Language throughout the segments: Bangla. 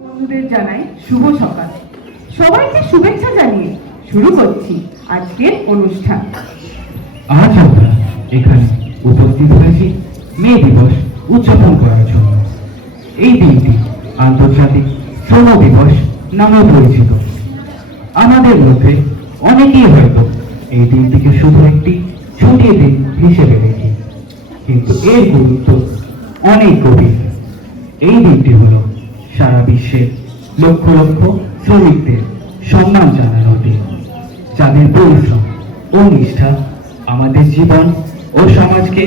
বন্ধুদের জানাই শুভ সকাল। সবাইকে শুভেচ্ছা জানিয়ে শুরু করছি আজকের অনুষ্ঠান। আজ আমরা এখানে উপস্থিত হয়েছি মে দিবস উদযাপন করার জন্য। এই দিনটি আন্তর্জাতিক শ্রম দিবস নামে পরিচিত। আমাদের মধ্যে অনেকেই হয়তো এই দিনটিকে শুধু একটি ছুটির দিন হিসেবে দেখি, কিন্তু এর গুরুত্ব অনেক গভীর। এই দিনটি হল সারা বিশ্বের লক্ষ লক্ষ শ্রমিকদের সম্মান জানানোর দিন, যাদের পরিশ্রম ও নিষ্ঠা আমাদের জীবন ও সমাজকে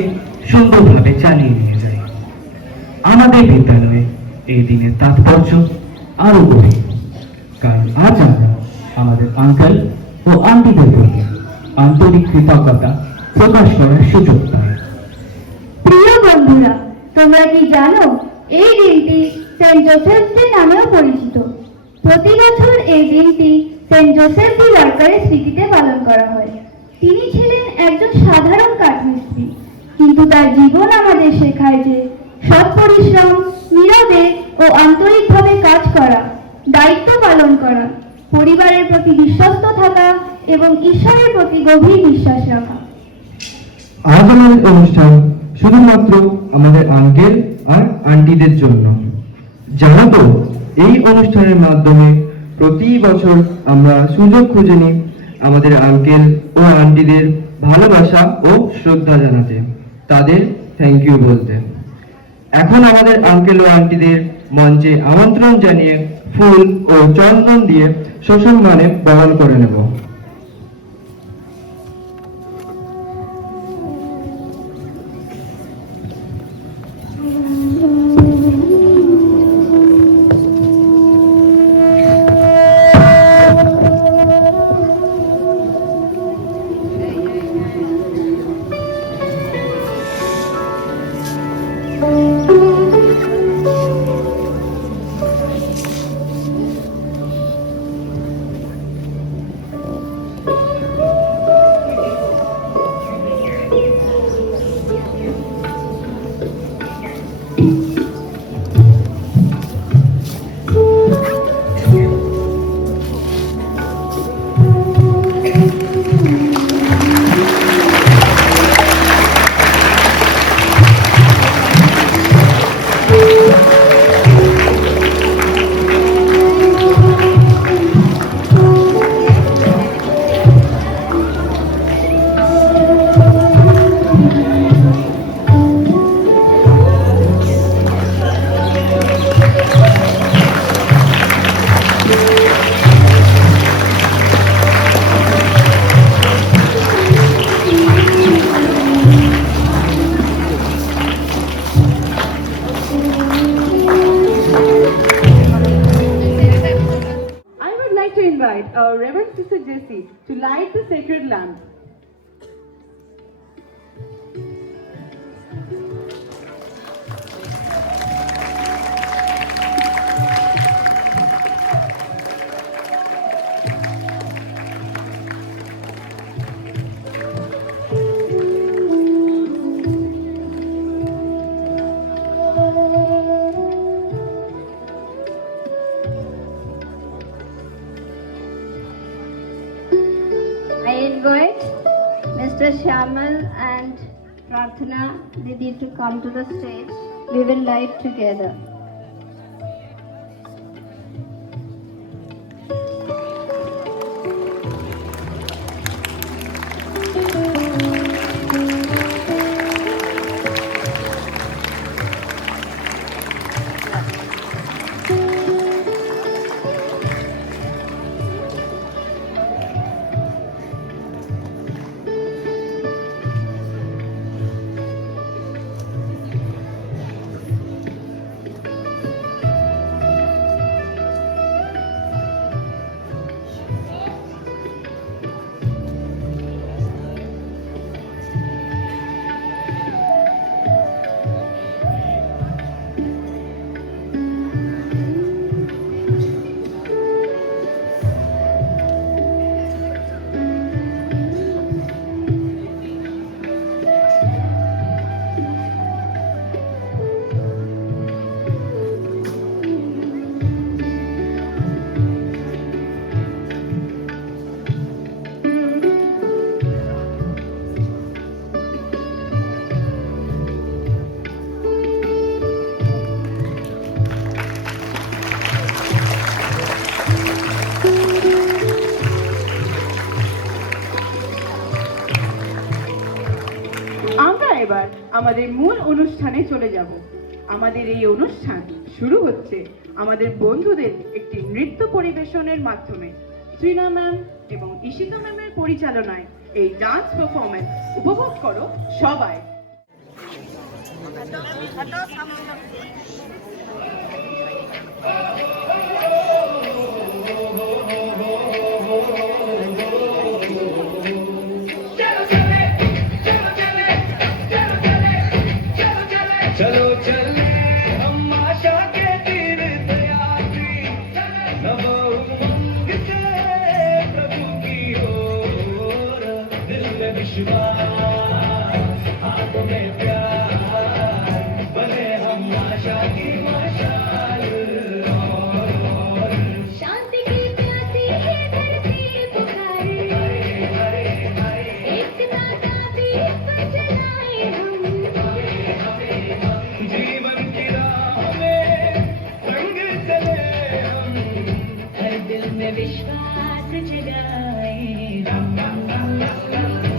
সুন্দরভাবে চালিয়ে নিয়ে যায়। আমাদের বিদ্যালয়ে এই দিনের তাৎপর্য আরো গভীর, কারণ আজ আমরা আমাদের আঙ্কেল ও আন্টিদের প্রতি আন্তরিক কৃতজ্ঞতা প্রকাশ করার সুযোগ পাই। প্রিয় বন্ধুরা, তোমরা কি জানো এই দিনটি সেন্ট জোসেফ ডে নামেও পরিচিত। প্রতি বছর এই দিনটি সেন্ট জোসেফ ডি ওয়ার্কারের স্মৃতিতে পালন করা হয়। তিনি ছিলেন একজন সাধারণ কাঠমিস্ত্রি, কিন্তু তার জীবন আমাদের শেখায় যে সৎ পরিশ্রম, নীরবে ও আন্তরিকভাবে কাজ করা, দায়িত্ব পালন করা, পরিবারের প্রতি বিশ্বস্ত থাকা এবং ঈশ্বরের প্রতি গভীর বিশ্বাস রাখা। আজ আমাদের অনুষ্ঠান শুধুমাত্র আমাদের আঙ্কেল আর আন্টিদের জন্য। জানো তো, এই অনুষ্ঠানের মাধ্যমে প্রতি বছর আমরা সুযোগ খুঁজে নিই আমাদের আঙ্কেল ও আন্টিদের ভালোবাসা ও শ্রদ্ধা জানাতে, তাদের থ্যাংক ইউ বলতে। এখন আমাদের আঙ্কেল ও আন্টিদের মঞ্চে আমন্ত্রণ জানিয়ে ফুল ও চন্দন দিয়ে সসম্মানে বরণ করে নেব। Our Reverend Sister Jessie to light the sacred lamp. I invite Mr. Shamal and Prathana Didi to come to the stage. We will light together. এবার আমাদের মূল অনুষ্ঠানে চলে যাব। আমাদের এই অনুষ্ঠান শুরু হচ্ছে আমাদের বন্ধুদের একটি নৃত্য পরিবেশনের মাধ্যমে। শ্রীনা ম্যাম এবং ঈশিতা ম্যামের পরিচালনায় এই ডান্স পারফরমেন্স উপভোগ করো সবাই। चलो चले हम आशा के तीर्थ यात्री, नव उमंग से प्रभु की ओर, दिल में विश्वास, हाथों में प्यार, बने हम आशा की मशाल। और शांति की प्यासी है धरती पुकारे, एकता का दीप जलाए हम। जीवन की राह में संग चले हम, हर दिल में विश्वास जगाए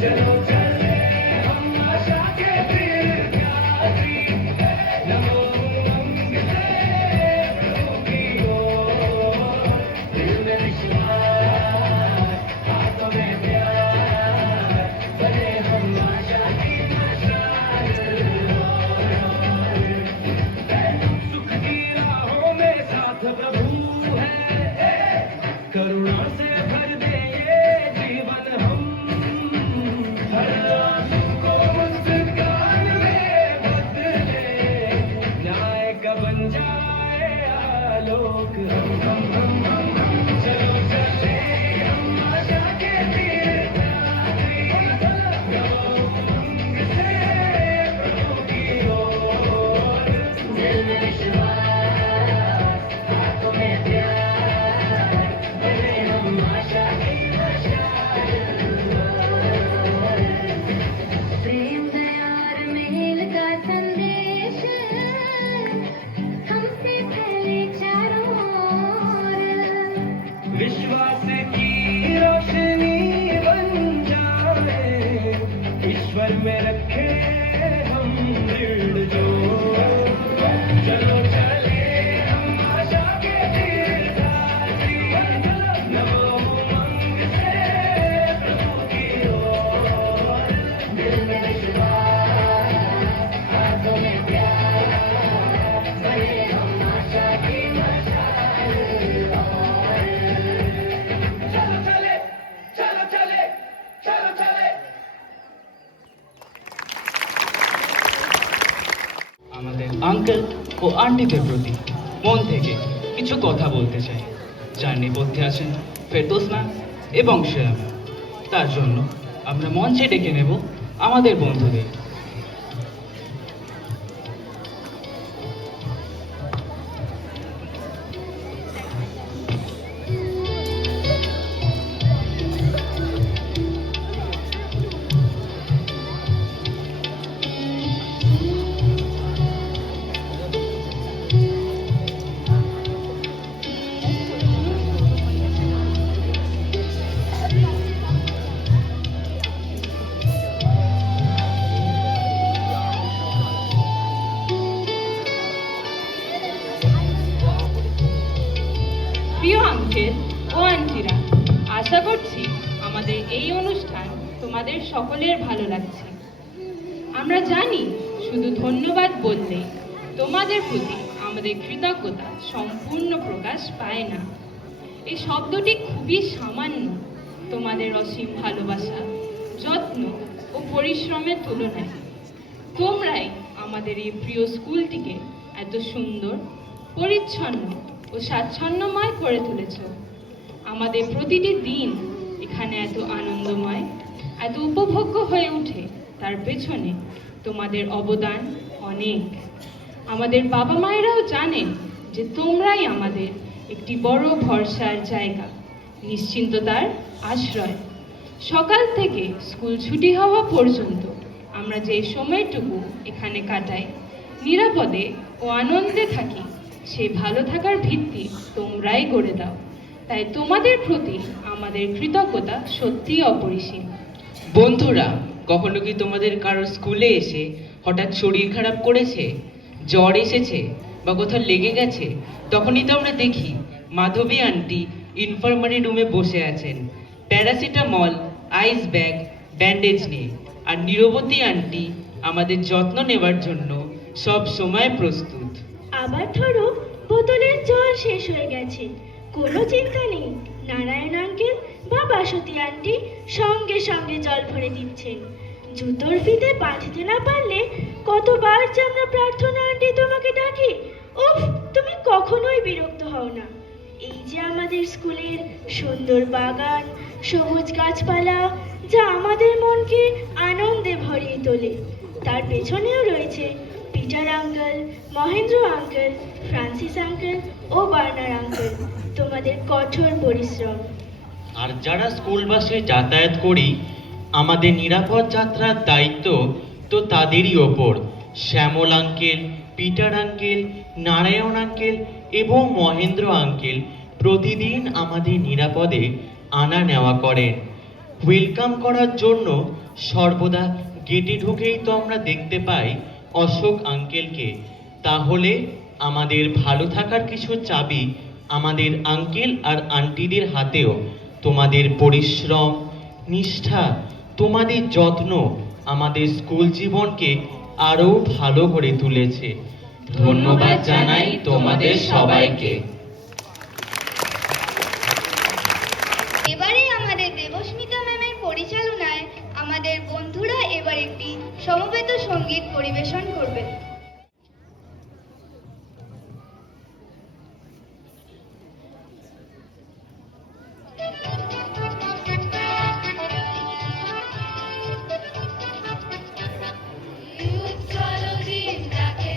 चलो चले हम आशा के तीर्थ यात्री, नमो उमंग से प्रभु की ओर, दिल में विश्वास, हाथों में प्यार, बने हम आशा की मशाल। सुख की राहों में साथ प्रभु है, करुणा से भर दे ये जीवन हम, हर आंसू को मुस्कान में बदले, न्याय का बन जाए आलोक हम। चलो चले हम आशा के तीर्थ यात्री, नमो उमंग से प्रभु की ओर, दिल में विश्वास, हाथों में प्यार, बने हम आशा की मशाल। प्रेम दया और मेल का संदेश हमसे फैले चारों ओर। विश्वास की रोशनी बन जाए, ईश्वर में रखे हम दृढ़ जोर। चलो चले हम आशा के तीर्थ यात्री, नमो उमंग से प्रभु की ओर, दिल में विश्वास, हाथों में प्यार, बने हम आशा की मशाल। चलो चले चलो चले चलो चले। আমাদের আঙ্কেল ও আন্টিদের প্রতি মন থেকে কিছু কথা বলতে চাই, যার নেপথ্যে আছেন ফেরদৌস ম্যাম এবং শ্রেয়া ম্যাম। তার জন্য আমরা মঞ্চে ডেকে নেব আমাদের বন্ধুদের। প্রিয় আঙ্কেল ও আন্টিরা, আশা করছি আমাদের এই অনুষ্ঠান তোমাদের সকলের ভালো লাগছে। আমরা জানি শুধু ধন্যবাদ বললে তোমাদের প্রতি আমাদের কৃতজ্ঞতা সম্পূর্ণ প্রকাশ পায় না। এই শব্দটি খুবই সামান্য তোমাদের অসীম ভালোবাসা, যত্ন ও পরিশ্রমের তুলনায়। তোমরাই আমাদের এই প্রিয় স্কুলটিকে এত সুন্দর, পরিচ্ছন্ন ও স্বাচ্ছন্দ্যময় করে তুলেছ। আমাদের প্রতিটি দিন এখানে এত আনন্দময়, এত উপভোগ্য হয়ে ওঠে, তার পেছনে তোমাদের অবদান অনেক। আমাদের বাবা মায়েরাও জানেন যে তোমরাই আমাদের একটি বড় ভরসার জায়গা, নিশ্চিন্ততার আশ্রয়। সকাল থেকে স্কুল ছুটি হওয়া পর্যন্ত আমরা যে সময়টুকু এখানে কাটাই, নিরাপদে ও আনন্দে থাকি, সেই ভালো থাকার ভিত্তি তোমরাই গড়ে দাও। তাই তোমাদের প্রতি আমাদের কৃতজ্ঞতা সত্যিই অপরিসীম। বন্ধুরা, কখনো কি তোমাদের কারোর স্কুলে এসে হঠাৎ শরীর খারাপ করেছে, জ্বর এসেছে বা কোথাও লেগে গেছে? তখনই তো আমরা দেখি মাধবী আন্টি ইনফার্মারি রুমে বসে আছেন, প্যারাসিটামল, আইস ব্যাগ, ব্যান্ডেজ নিয়ে। আর নীরবতী আন্টি আমাদের যত্ন নেবার জন্য সব সময় প্রস্তুত। আবার ধরো বোতলের জল শেষ হয়ে গেছে, কোনো চিন্তা নেই, নারায়ণ আঙ্কেল বা বাসন্তী আন্টি সঙ্গে সঙ্গে জল ভরে দিচ্ছেন। জুতোর ফিতে বাঁধতে না পারলে কতবার যে আমরা প্রার্থনা আন্টি তোমাকে ডাকি, উফ, তুমি কখনোই বিরক্ত হও না। এই যে আমাদের স্কুলের সুন্দর বাগান, সবুজ গাছপালা, যা আমাদের মনকে আনন্দে ভরিয়ে তোলে, তার পেছনেও রয়েছে Peter uncle, Mahendra uncle, Francis uncle ও বার্নার আঙ্কেল, তোমাদের কঠোর পরিশ্রম। আর যারা স্কুল বাসে যাতায়াত করি, আমাদের নিরাপদ যাত্রার দায়িত্ব তো তাদেরই ওপর। Shyamal uncle, Peter uncle, Narayan uncle এবং মহেন্দ্র আঙ্কেল প্রতিদিন আমাদের নিরাপদে আনা নেওয়া করেন। ওয়েলকাম করার জন্য সর্বদা গেটে ঢুকেই তো আমরা দেখতে পাই অশোক আঙ্কেলকে। তাহলে আমাদের ভালো থাকার কিছু চাবি আমাদের আঙ্কেল আর আন্টিদের হাতেও। তোমাদের পরিশ্রম, নিষ্ঠা, তোমাদের যত্ন আমাদের স্কুল জীবনকে আরো ভালো করে তুলেছে। ধন্যবাদ জানাই তোমাদের সবাইকে। এবারে আমাদের দেবস্মিতা ম্যামের পরিচালনায় আমাদের বন্ধুরা এবার একটি সমবেত সঙ্গীত পরিবেশন করবে। ডাকে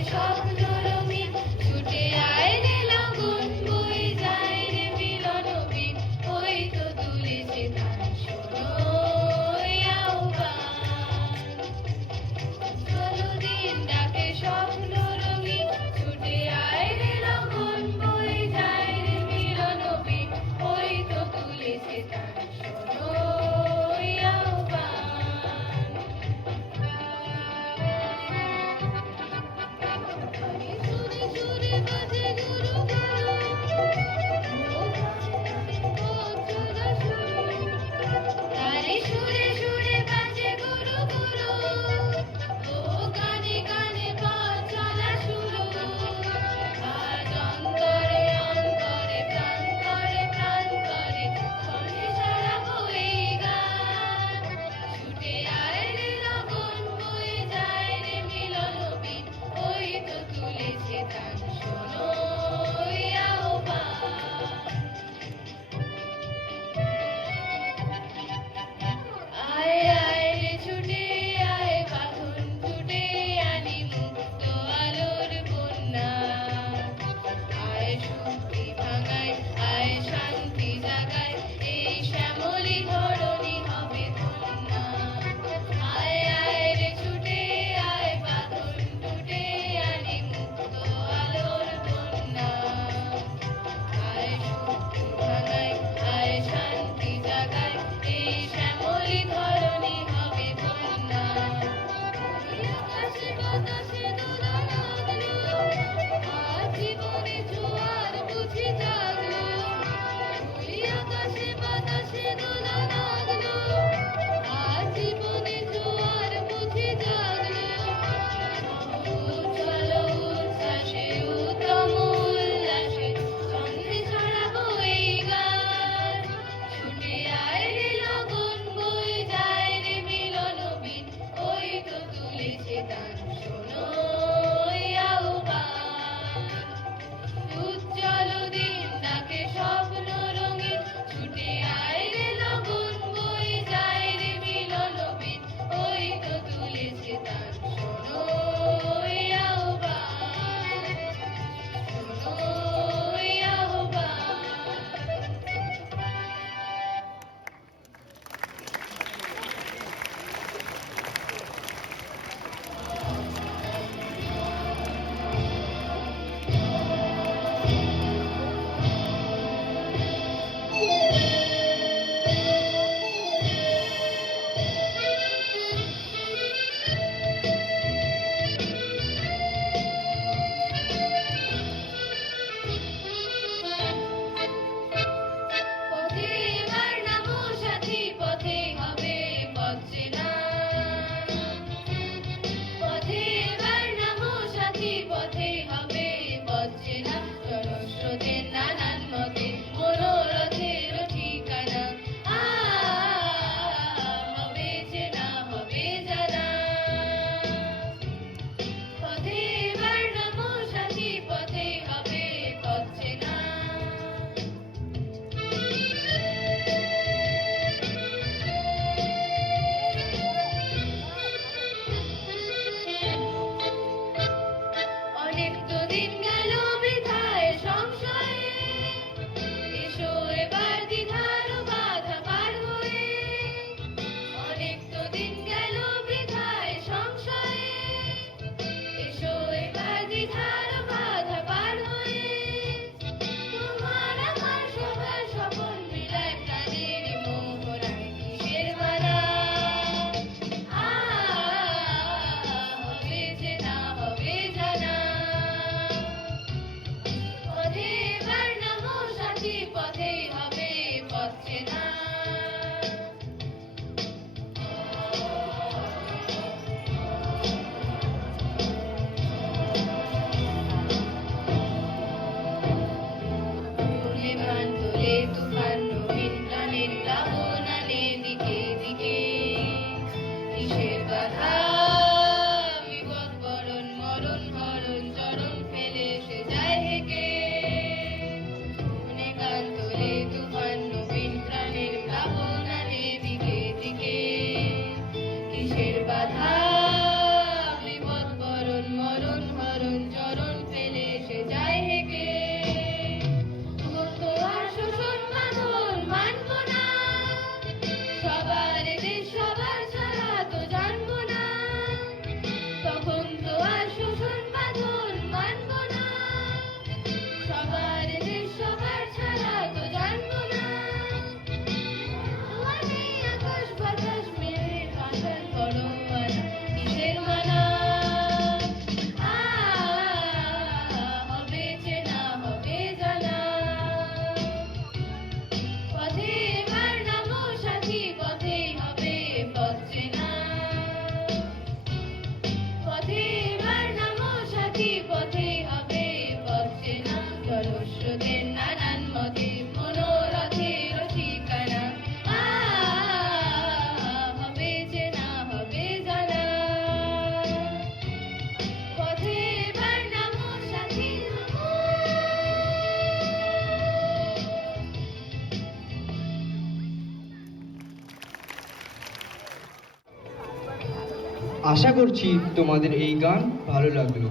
আশা করছি তোমাদের এই গান ভালো লাগলো।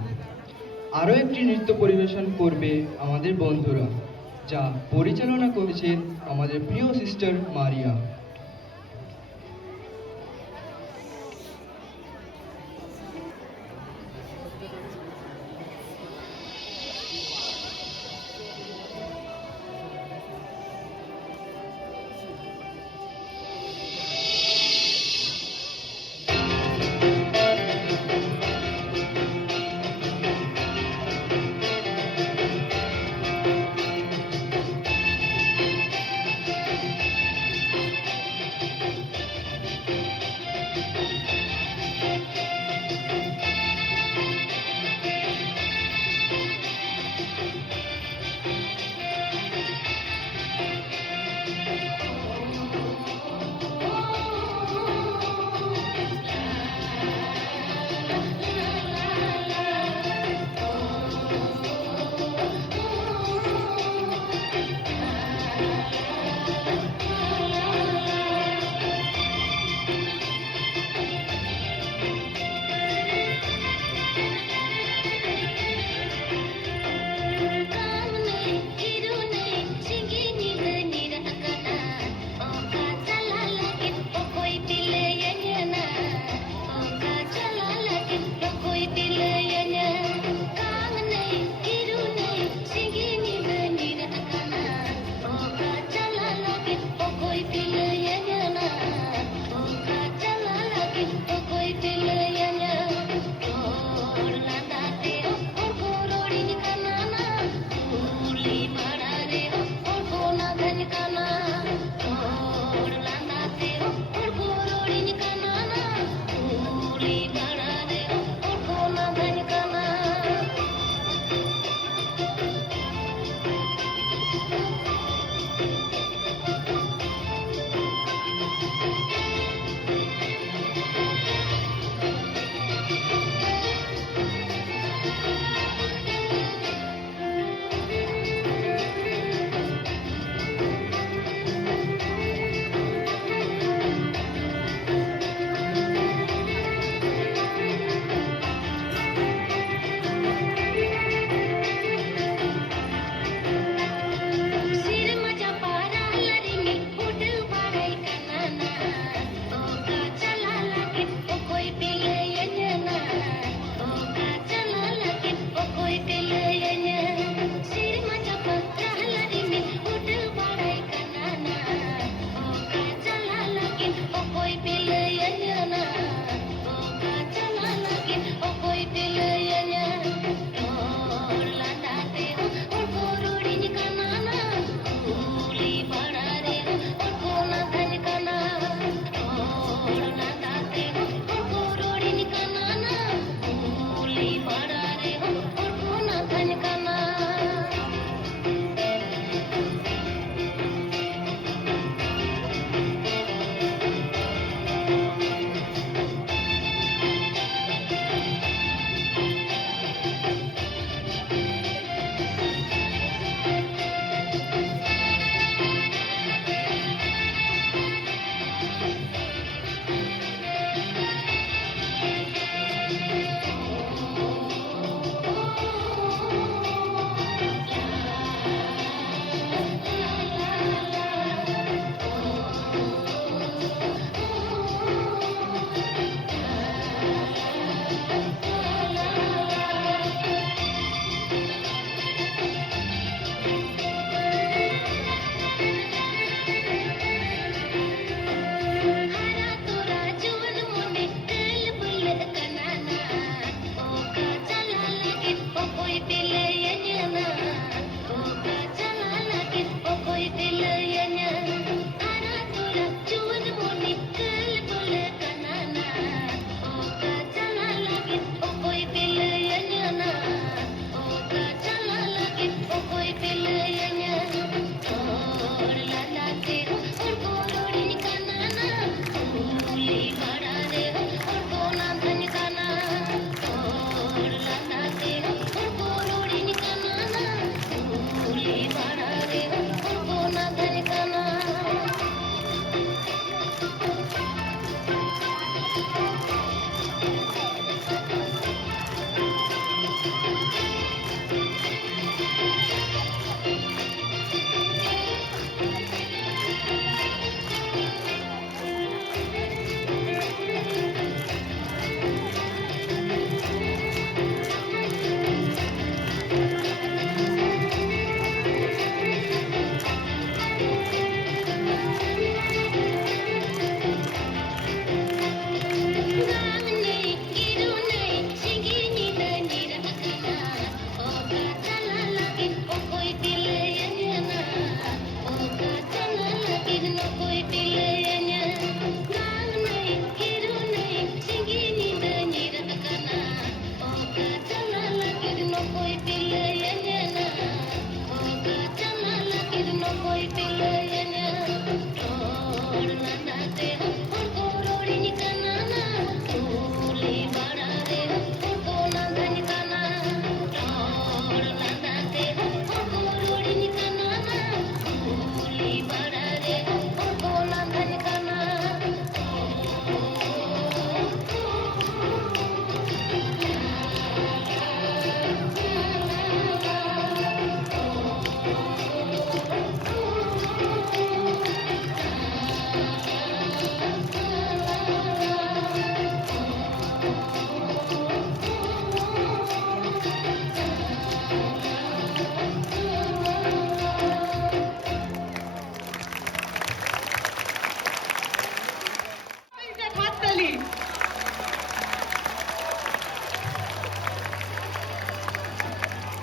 আরও একটি নৃত্য পরিবেশন করবে আমাদের বন্ধুরা, যা পরিচালনা করেছেন আমাদের প্রিয় সিস্টার মারিয়া।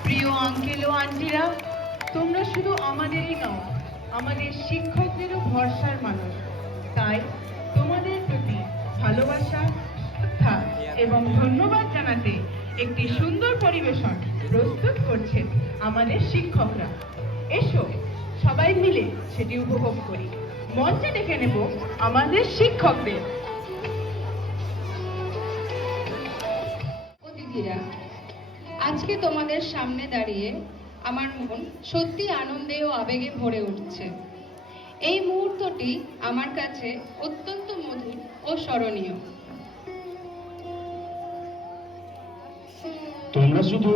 প্রিয় আঙ্কেল ও আন্টিরা, তোমরা শুধু আমাদেরই নও, আমাদের শিক্ষকদেরও ভরসার মানুষ। তাই তোমাদের প্রতি ভালোবাসা, শ্রদ্ধা এবং ধন্যবাদ জানাতে একটি সুন্দর পরিবেশন প্রস্তুত করছেন আমাদের শিক্ষকরা। এসো সবাই মিলে সেটি উপভোগ করি। মঞ্চে ডেকে নেব আমাদের শিক্ষকদের। অতিথিরা, আজকে তোমাদের সামনে দাঁড়িয়ে আমার মন সত্যি আনন্দে ও আবেগে ভরে উঠছে। এই মুহূর্তটি আমার কাছে অত্যন্ত মধুর ও স্মরণীয়। তোমরা শুধু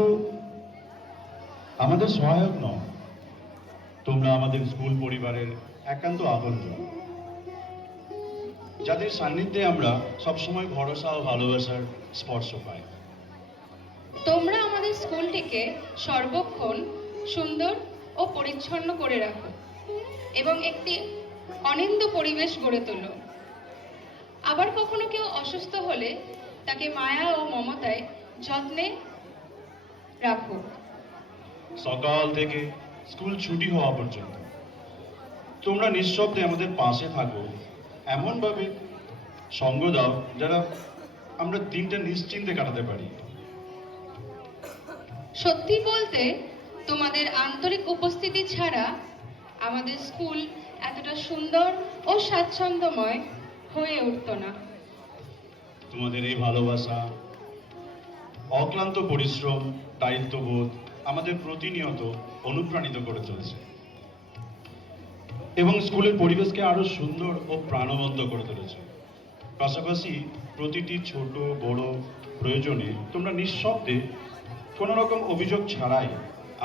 আমাদের সহায়ক নও, তোমরা আমাদের স্কুল পরিবারের একান্ত আপনজন, যাদের সান্নিধ্যে আমরা সবসময় ভরসা ও ভালোবাসার স্পর্শ পাই। তোমরা আমাদের স্কুলটিকে সর্বক্ষণ সুন্দর ও পরিচ্ছন্ন করে রাখো এবং একটি অনিন্দ পরিবেশ গড়ে তোলো। আবার কখনো কেউ অসুস্থ হলে তাকে মায়া ও মমতায় যত্নে রাখো। সকাল থেকে স্কুল ছুটি হওয়া পর্যন্ত তোমরা নিঃশব্দে আমাদের পাশে থাকো, এমনভাবে সঙ্গ দাও যারা আমরা দিনটা নিশ্চিন্তে কাটাতে পারি। সত্যি বলতে, তোমাদের আন্তরিক উপস্থিতি ছাড়া আমাদের স্কুল এতটা সুন্দর ও স্বাচ্ছন্দ্যময় হয়ে উঠত না। তোমাদের এই ভালোবাসা, অক্লান্ত পরিশ্রম, দায়িত্ববোধ আমাদের প্রতিনিয়ত অনুপ্রাণিত করে চলছে এবং স্কুলের পরিবেশকে আরো সুন্দর ও প্রাণবন্ত করে তুলেছে। পাশাপাশি প্রতিটি ছোট বড় প্রয়োজনে তোমরা নিঃশব্দে কোনো রকম অভিযোগ ছাড়াই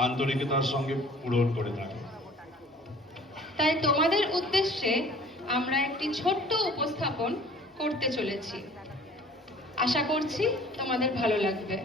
আন্তরিকতার সঙ্গে পূরণ করে থাকো। তাই তোমাদের উদ্দেশ্যে আমরা একটি ছোট্ট উপস্থাপন করতে চলেছি। আশা করছি তোমাদের ভালো লাগবে।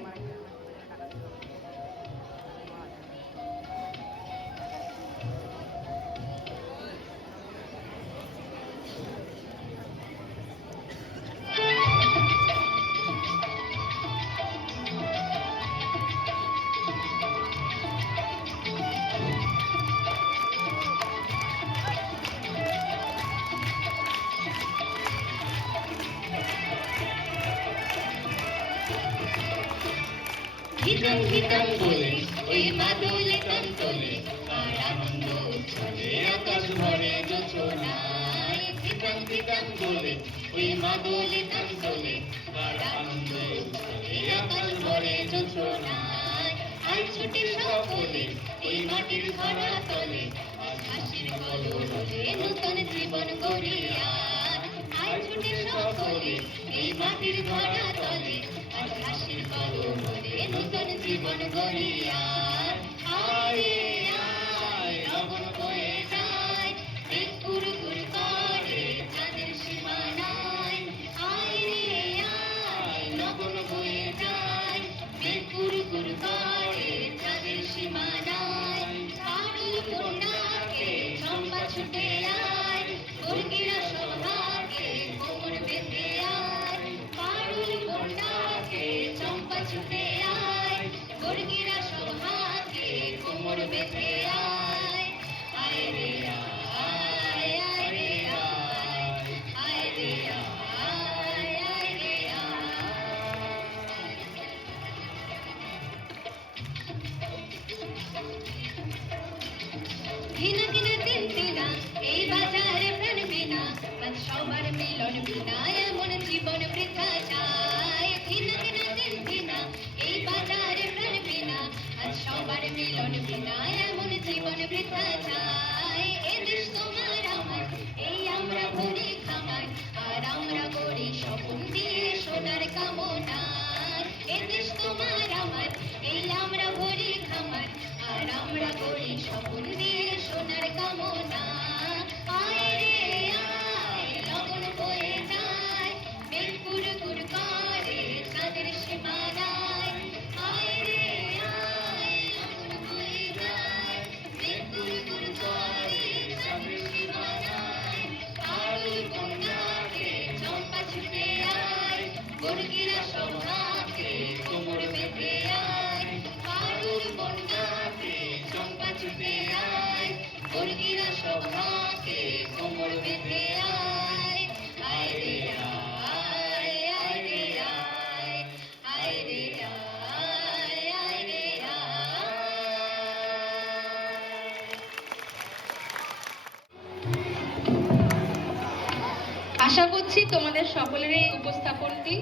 হিতম হিতম বলে ওই মাদুলি তন্তলে, আর আনন্দ উচ্ছলে আকাশ ভরে যোছনায়। হিতম হিতম বলে ওই মাদুলি তন্তলে, আর আনন্দ উচ্ছলে আকাশ ভরে যোছনায়। আই ছুটে সকলে ওই মাটির ধরা তলে, আজ হাসির কলরবে নূতন জীবন গড়িয়া। আই ছুটে সকলে এই মাটির ধরা তলে, আজ হাসির কলরবে নূতন জীবন গড়িয়া। আয় আয় লগন বয়ে যায়, মেঘ গুড়গুড় করে চাঁদের সীমানায়। আয় রে আয় লগন বয়ে যায়, মেঘ গুড়গুড় করে চাঁদের সীমানায়। পারুল কন্যাকে চম্পা ছুটে আয়, মুরগিরা সৌভাগ্যে কোমর বেঁধে আয়। পারুল কন্যাকে চম্পা ছুটে আয়, মুরগিরা সৌভাগ্যে কোমর বেঁধে আয়। আয় রে আয়, আয় রে আয়, আয় রে আয়, আয় রে আয়। দিনা দিনা দিন দিনা এই বাজারে প্রাণ বিনা, আজ সবার মিলন বিনা এমন জীবন বৃথা যায়। দিনা দিনা দিন দিনা এই বাজারে প্রাণ বিনা, আজ সবার মিলন বিনা এমন জীবন বৃথা যায়। এ দেশ তোমার আমার, এই আমরা ভরি খামার, আর আমরা করি স্বপন দিয়ে সোনার কামনা। এ দেশ তোমার আমার, এই আমরা ভরি খামার, আর আমরা করি স্বপন দিয়ে সোনার কামনা। করছি তোমাদের সকলের এই উপস্থাপনটি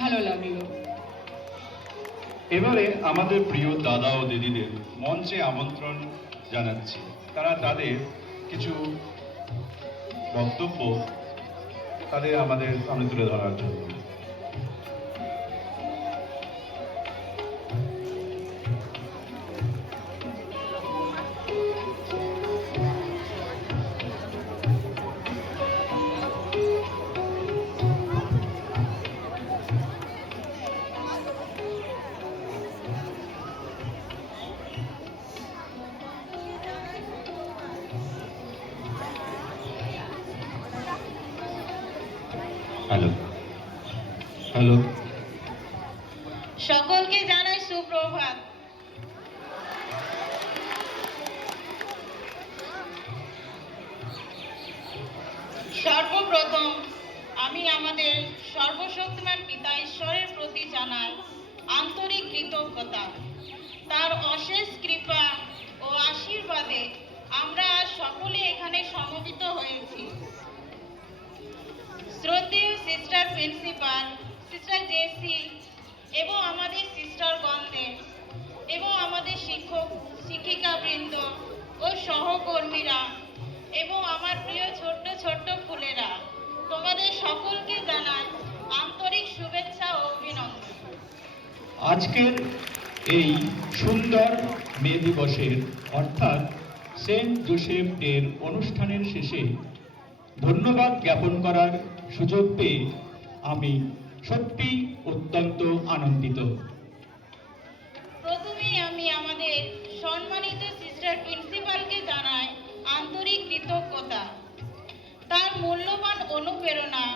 ভালো লাগলো। এবারে আমাদের প্রিয় দাদা ও দিদিদের মঞ্চে আমন্ত্রণ জানাচ্ছি। তারা তাদের কিছু বক্তব্য আমাদের সামনে তুলে ধরার জন্য। হ্যালো হ্যালো সকলকে জানাই সুপ্রভাত। সর্বপ্রথম আমি আমাদের সর্বশক্তিমান পিতা ঈশ্বরের প্রতি জানাই আন্তরিক কৃতজ্ঞতা। তার অশেষ কৃপা ও আশীর্বাদে আমরা আজ সকলে এখানে সমবেত হয়েছি। শ্রদ্ধেয় সিস্টার প্রিন্সিপাল, সিস্টার জেসি এবং আমাদের সিস্টার গণদের এবং আমাদের শিক্ষক শিক্ষিকা বৃন্দ ও সহকর্মীরা এবং আমার প্রিয় ছোট্ট ছোট্ট ফুলেরা, তোমাদের সকলকে জানাই আন্তরিক শুভেচ্ছা ও অভিনন্দন। আজকের এই সুন্দর মে দিবসের অর্থাৎ সেন্ট জোসেফ ডের অনুষ্ঠানের শেষে ধন্যবাদ জ্ঞাপন করার সুযোগ পেয়ে আমি সত্যি অত্যন্ত আনন্দিত। প্রথমেই আমি আমাদের সম্মানিত সিস্টার প্রিন্সিপালকে জানাই আন্তরিক কৃতজ্ঞতা। তার মূল্যবান অনুপ্রেরণা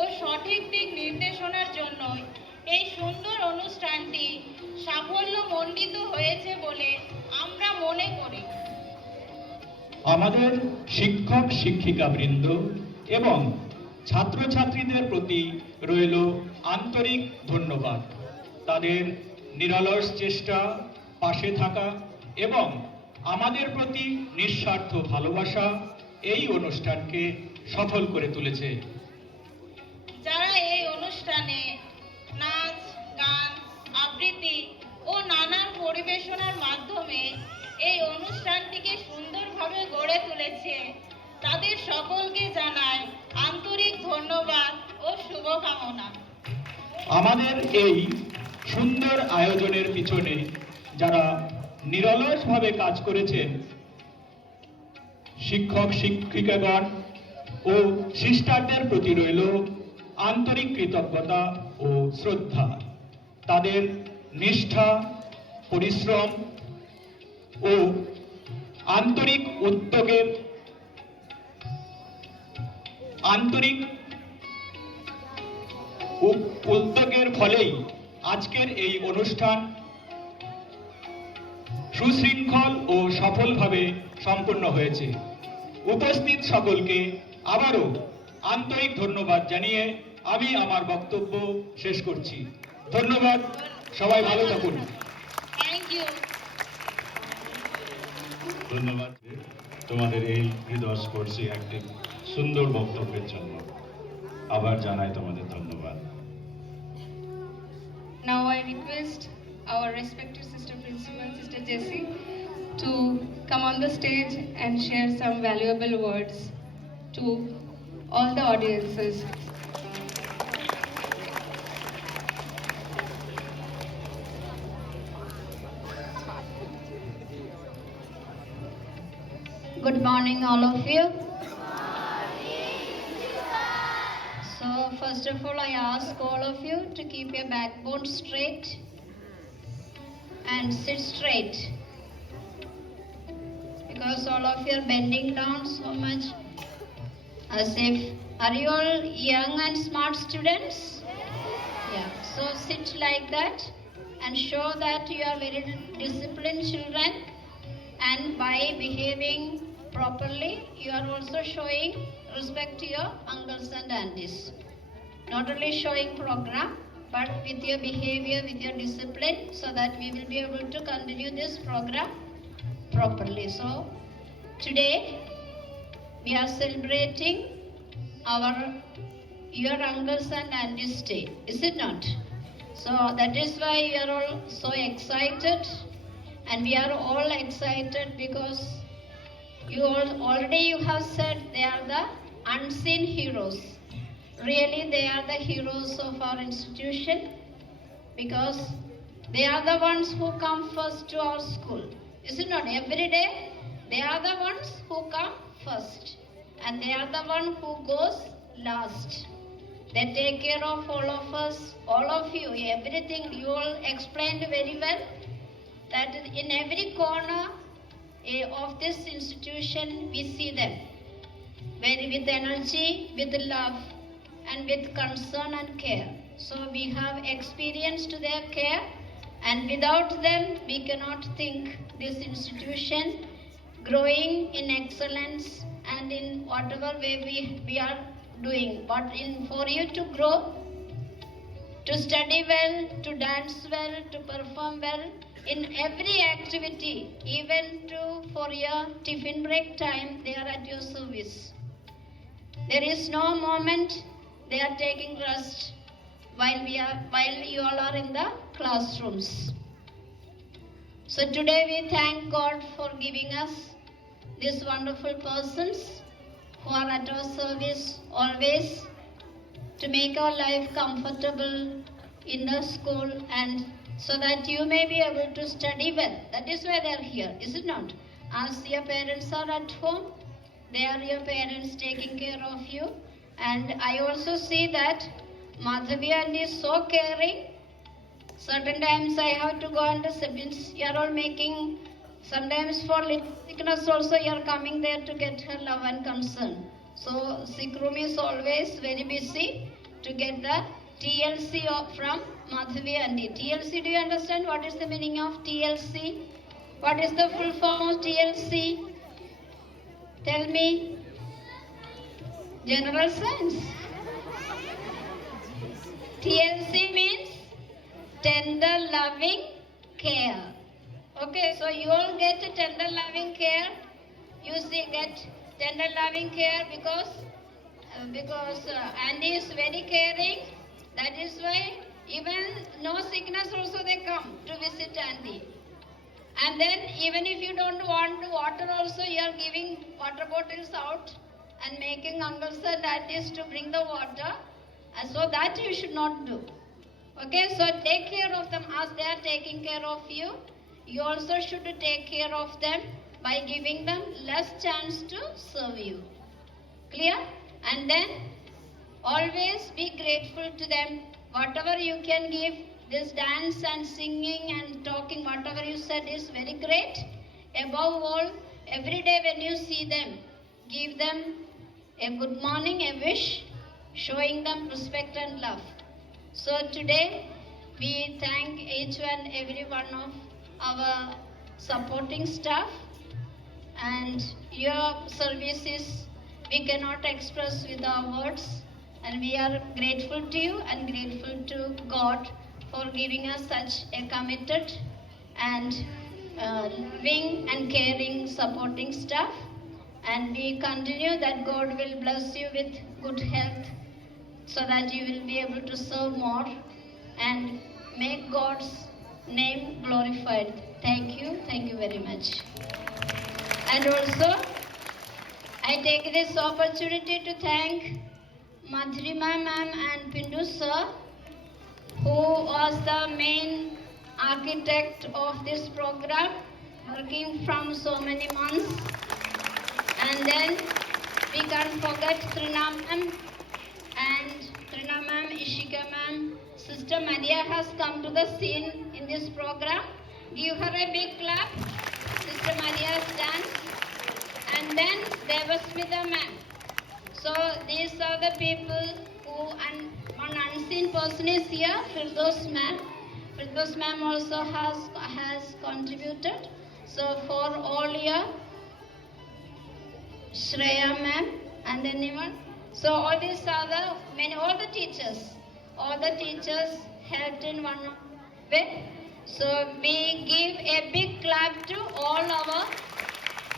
ও সঠিক দিক নির্দেশনার জন্য এই সুন্দর অনুষ্ঠানটি সাফল্যমণ্ডিত হয়েছে বলে আমরা মনে করি। আমাদের শিক্ষক শিক্ষিকাবৃন্দ এবং ছাত্রছাত্রীদের প্রতি রইল আন্তরিক ধন্যবাদ। তাদের নিরলস চেষ্টা, পাশে থাকা এবং আমাদের প্রতি নিঃস্বার্থ ভালোবাসা এই অনুষ্ঠানকে সফল করে তুলেছে। যারা এই অনুষ্ঠানে নাচ, গান, আবৃত্তি ও নানান পরিবেশনার মাধ্যমে এই অনুষ্ঠানটিকে সুন্দরভাবে গড়ে তুলেছে, তাদের সকলকে জানাই আন্তরিক ধন্যবাদ ও শুভকামনা। আমাদের এই সুন্দর আয়োজনের পিছনে যারা নিরলসভাবে কাজ করেছেন, শিক্ষক শিক্ষিকাগণ ও সিস্টারদের প্রতি রইল আন্তরিক কৃতজ্ঞতা ও শ্রদ্ধা। তাদের নিষ্ঠা, পরিশ্রম ও আন্তরিক উদ্যোগের ফলেই আজকের এই অনুষ্ঠান সুশৃঙ্খল ও সফলভাবে সম্পন্ন হয়েছে। উপস্থিত সকলকে আবারও আন্তরিক ধন্যবাদ জানিয়ে আমি আমার বক্তব্য শেষ করছি। ধন্যবাদ, সবাই ভালো থাকুন। Thank you. ধন্যবাদ তোমাদের এই হৃদয়স্পর্শী একটি সুন্দর বক্তব্যের জন্য। আবার জানাই তোমাদের ধন্যবাদ। Now I request our respected sister principal, Sister Jessie, to come on the stage and share some valuable words to all the audiences. Good morning, all of you. So, first of all, I ask all of you to keep your backbone straight and sit straight, because all of you are bending down so much as if, are you all young and smart students? Yeah, so sit like that and show that you are very disciplined children, and by behaving properly you are also showing respect to your uncles and aunties. Not only showing program, but with your behavior, with your discipline, so that we will be able to continue this program properly. So today we are celebrating our your uncles and aunties stay, is it not? So that is why you are all so excited, and we are all excited because you have said they are the unseen heroes. Really, they are the heroes of our institution because they are the ones who come first to our school. Is it not? Every day, they are the ones who come first, and they are the one who goes last. They take care of all of us, all of you, everything. You all explained very well that in every corner of this institution we see them, with energy, with love, and with concern and care. So we have experienced their care, and without them we cannot think this institution growing in excellence and in whatever way we are doing. But for you to grow, to study well, to dance well, to perform well in every activity, even for your tiffin break time, they are at your service. There is no moment they are taking rest while you all are in the classrooms. So today we thank God for giving us these wonderful persons who are at our service always to make our life comfortable in the school, and so that you may be able to study well. That is why they are here, is it not? As your parents are at home, they are your parents taking care of you. And I also see that Madhavi aunty is so caring. Certain times I have to go and since you are all making, sometimes for little sickness also you are coming there to get her love and concern. So sick room is always very busy to get the TLC from Madhavi aunty. TLC, do you understand what is the meaning of TLC? What is the full form of TLC? Tell me. General Science. TLC means tender loving care. Okay, so you all get tender loving care. You see, get tender loving care because Andy is very caring. That is why even no sickness also they come to visit Andy. And then even if you don't want water also, you are giving water bottles out and making uncles and aunties to bring the water. And so that you should not do. Okay, so take care of them as they are taking care of you. You also should take care of them by giving them less chance to serve you. Clear? And then always be grateful to them. Whatever you can give, this dance and singing and talking, whatever you said is very great. Above all, every day when you see them, give them a good morning, a wish, showing them respect and love. So today, we thank each and every one of our supporting staff, and your services we cannot express with our words, and we are grateful to you and grateful to God for giving us such a committed and loving and caring supporting staff. And we continue that God will bless you with good health so that you will be able to serve more and make God's name glorified. Thank you very much. And also, I take this opportunity to thank Madhurima ma'am and Pindu sir, who was the main architect of this program, working from so many months. And then we can't forget Trina ma'am and Trina ma'am, Ishika ma'am. Sister Maria has come to the scene in this program. Give her a big clap. Sister Maria's dance. And then Devasmita ma'am. So these are the people who, and one unseen person is here, Firdaus ma'am. Firdaus ma'am also has contributed. So for all your Shreya ma'am and anyone. So all these are all the teachers helped in one way. So we give a big clap to all our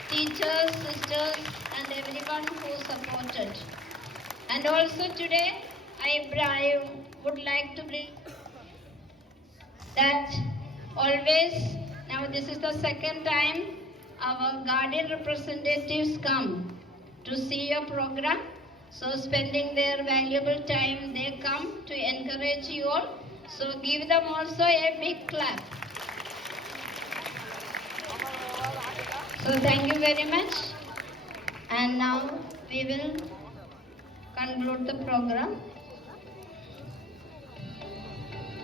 teachers, sisters and everyone who supported. And also today I would like to bring that always, now this is the second time our guardian representatives come to see your program. So spending their valuable time, they come to encourage you all. So give them also a big clap. So thank you very much. And now we will conclude the program.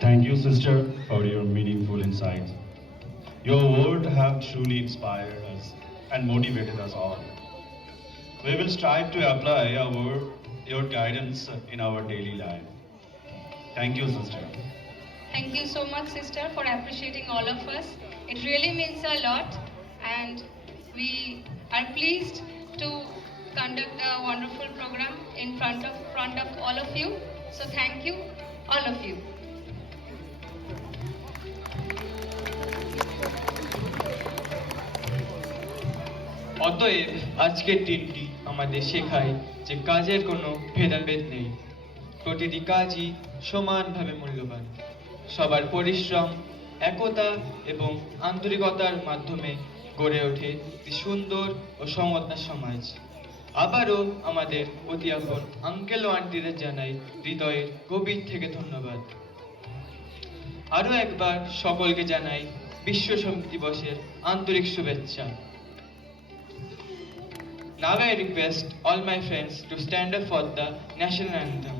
Thank you, sister, for your meaningful insights. Your words have truly inspired us and motivated us all. We will strive to apply your guidance in our daily life. Thank you, sister. Thank you so much, sister, for appreciating all of us. It really means a lot, and we are pleased to conduct a wonderful program in front of all of you. So thank you, all of you. অতএব আজকের দিনটি আমাদের শেখায় যে কাজের কোনো ভেদাভেদ নেই, প্রতিটি কাজই সমানভাবে মূল্যবান। সবার পরিশ্রম, একতা এবং আন্তরিকতার মাধ্যমে গড়ে ওঠে একটি সুন্দর ও সমতা সমাজ। আবারও আমাদের অতি আপন আঙ্কেল ও আন্টিদের জানাই হৃদয়ের গভীর থেকে ধন্যবাদ। আরও একবার সকলকে জানাই বিশ্ব শ্রমিক দিবসের আন্তরিক শুভেচ্ছা। Now I request all my friends to stand up for the national anthem.